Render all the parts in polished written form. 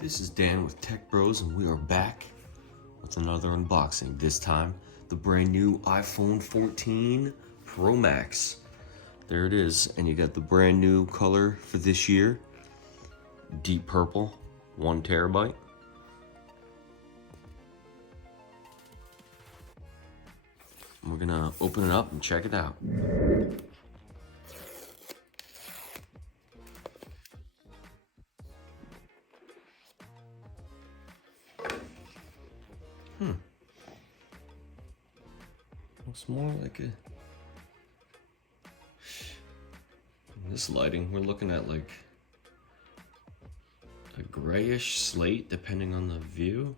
This is Dan with Tech Bros, and we are back with another unboxing. This time, the brand new iPhone 14 Pro Max. There it is, and you got the brand new color for this year, deep purple, 1 terabyte. We're gonna open it up and check it out. Looks more like in this lighting, we're looking at like a grayish slate depending on the view.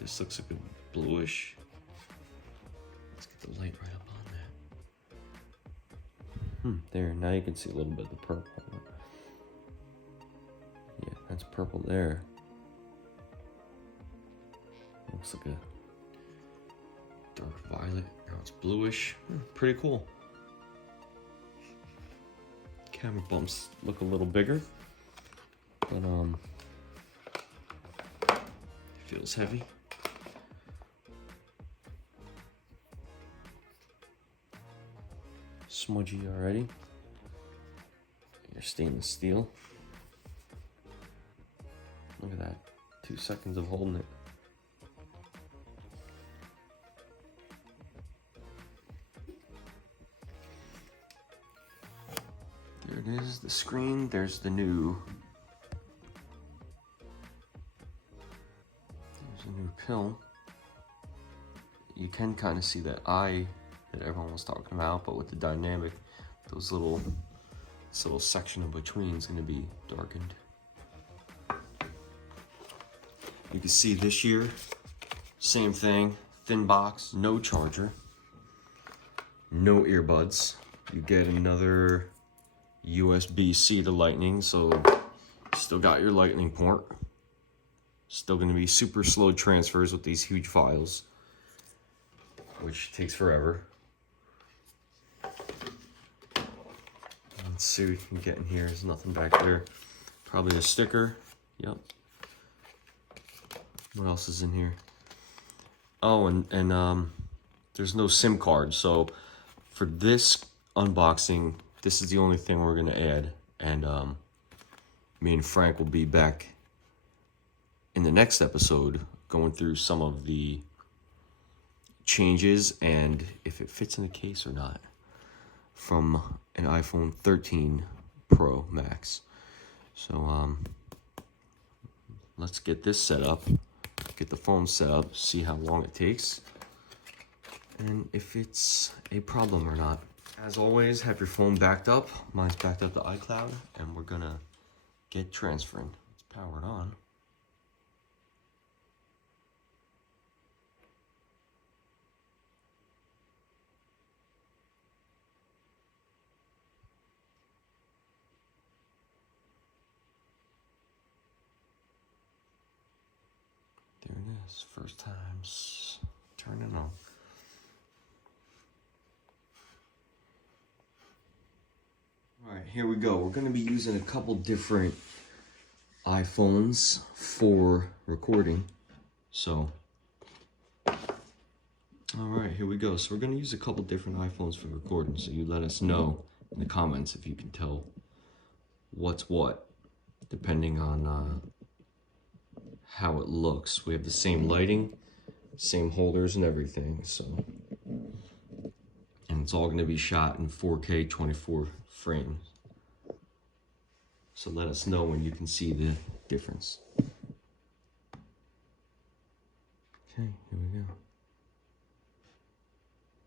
This looks like a bluish. Let's get the light right up on that. There, now you can see a little bit of the purple. Yeah, that's purple there. Looks like a dark violet. Now it's bluish. Pretty cool. Camera bumps look a little bigger, but it feels heavy. Smudgy already. Your stainless steel. Look at that. 2 seconds of holding it. There it is, the screen. There's the new pill. You can kind of see that eye that everyone was talking about, but with the dynamic, this little section in between is going to be darkened. You can see this year, same thing, thin box, no charger, no earbuds. You get another USB-C to Lightning, so still got your Lightning port. Still going to be super slow transfers with these huge files, which takes forever. Let's see what we can get in here. There's nothing back there. Probably a sticker. Yep. What else is in here? Oh, and there's no SIM card. So for this unboxing, this is the only thing we're gonna add. And me and Frank will be back in the next episode going through some of the changes and if it fits in the case or not from an iPhone 13 Pro Max. So let's get this set up, get the phone set up, see how long it takes, and if it's a problem or not. As always, have your phone backed up. Mine's backed up to iCloud, and we're gonna get transferring. It's powered on. There it is, first time's turning on. All right, here we go. We're gonna be using a couple different iPhones for recording. So, all right, here we go. So we're gonna use a couple different iPhones for recording. So you let us know in the comments if you can tell what's what, depending on how it looks. We have the same lighting, same holders and everything, so. And it's all gonna be shot in 4K 24 frames. So let us know when you can see the difference. Okay, here we go.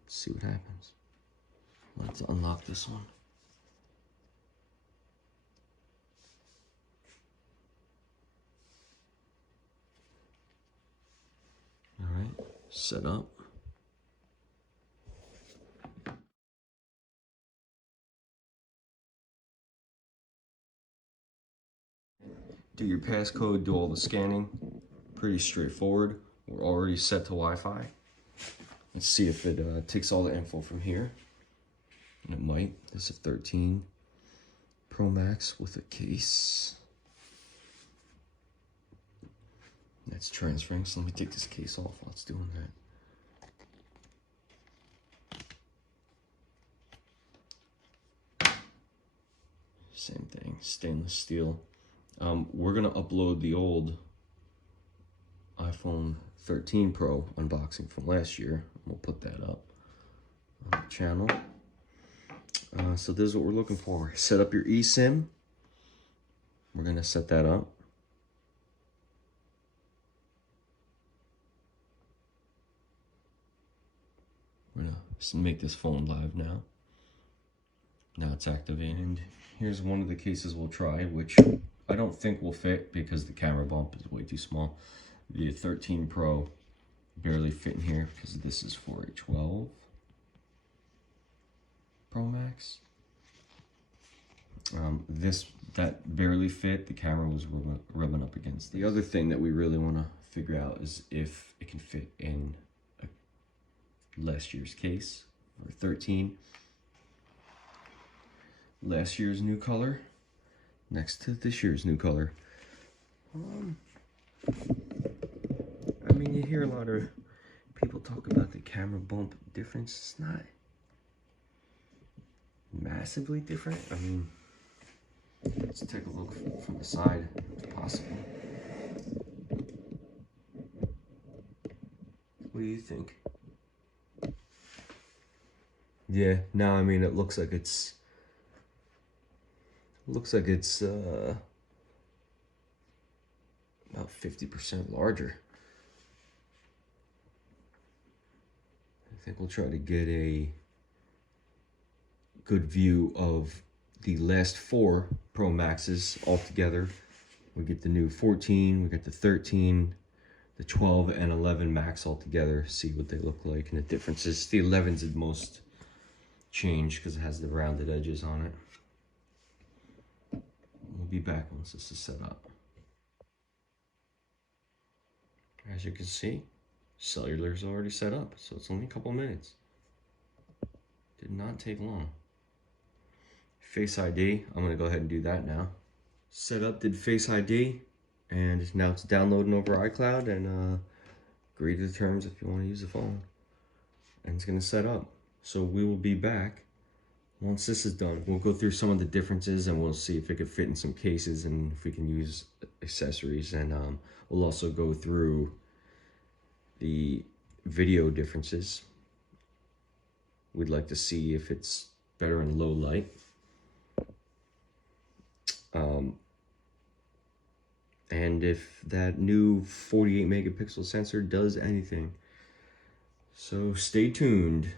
Let's see what happens. Let's unlock this one. All right, set up. Do your passcode, do all the scanning. Pretty straightforward. We're already set to Wi-Fi. Let's see if it takes all the info from here. And it might. This is a 13 Pro Max with a case. That's transferring, so let me take this case off while it's doing that. Same thing, stainless steel. We're gonna upload the old iPhone 13 Pro unboxing from last year. We'll put that up on the channel. So this is what we're looking for. Set up your eSIM. We're gonna set that up. We're gonna make this phone live now. Now it's activated. Here's one of the cases we'll try, which I don't think will fit because the camera bump is way too small. The 13 Pro barely fit in here because this is for a 12 Pro Max. That barely fit. The camera was rubbing up against this. The other thing that we really want to figure out is if it can fit in last year's case, or 13. Last year's new color next to this year's new color. I mean, you hear a lot of people talk about the camera bump difference. It's not massively different. I mean, let's take a look from the side if possible. What do you think? Yeah, no, I mean, it looks like it's about 50% larger. I think we'll try to get a good view of the last 4 Pro Maxes all together. We get the new 14, we get the 13, the 12 and 11 Max all together, see what they look like and the differences. The 11's the most changed because it has the rounded edges on it. We'll be back once this is set up. As you can see, cellular's already set up, so it's only a couple minutes. Did not take long. Face ID, I'm gonna go ahead and do that now. Set up, did Face ID, and now it's downloading over iCloud, and agree to the terms if you want to use the phone. And it's gonna set up. So we will be back once this is done. We'll go through some of the differences and we'll see if it could fit in some cases and if we can use accessories, and we'll also go through the video differences. We'd like to see if it's better in low light. And if that new 48 megapixel sensor does anything. So stay tuned.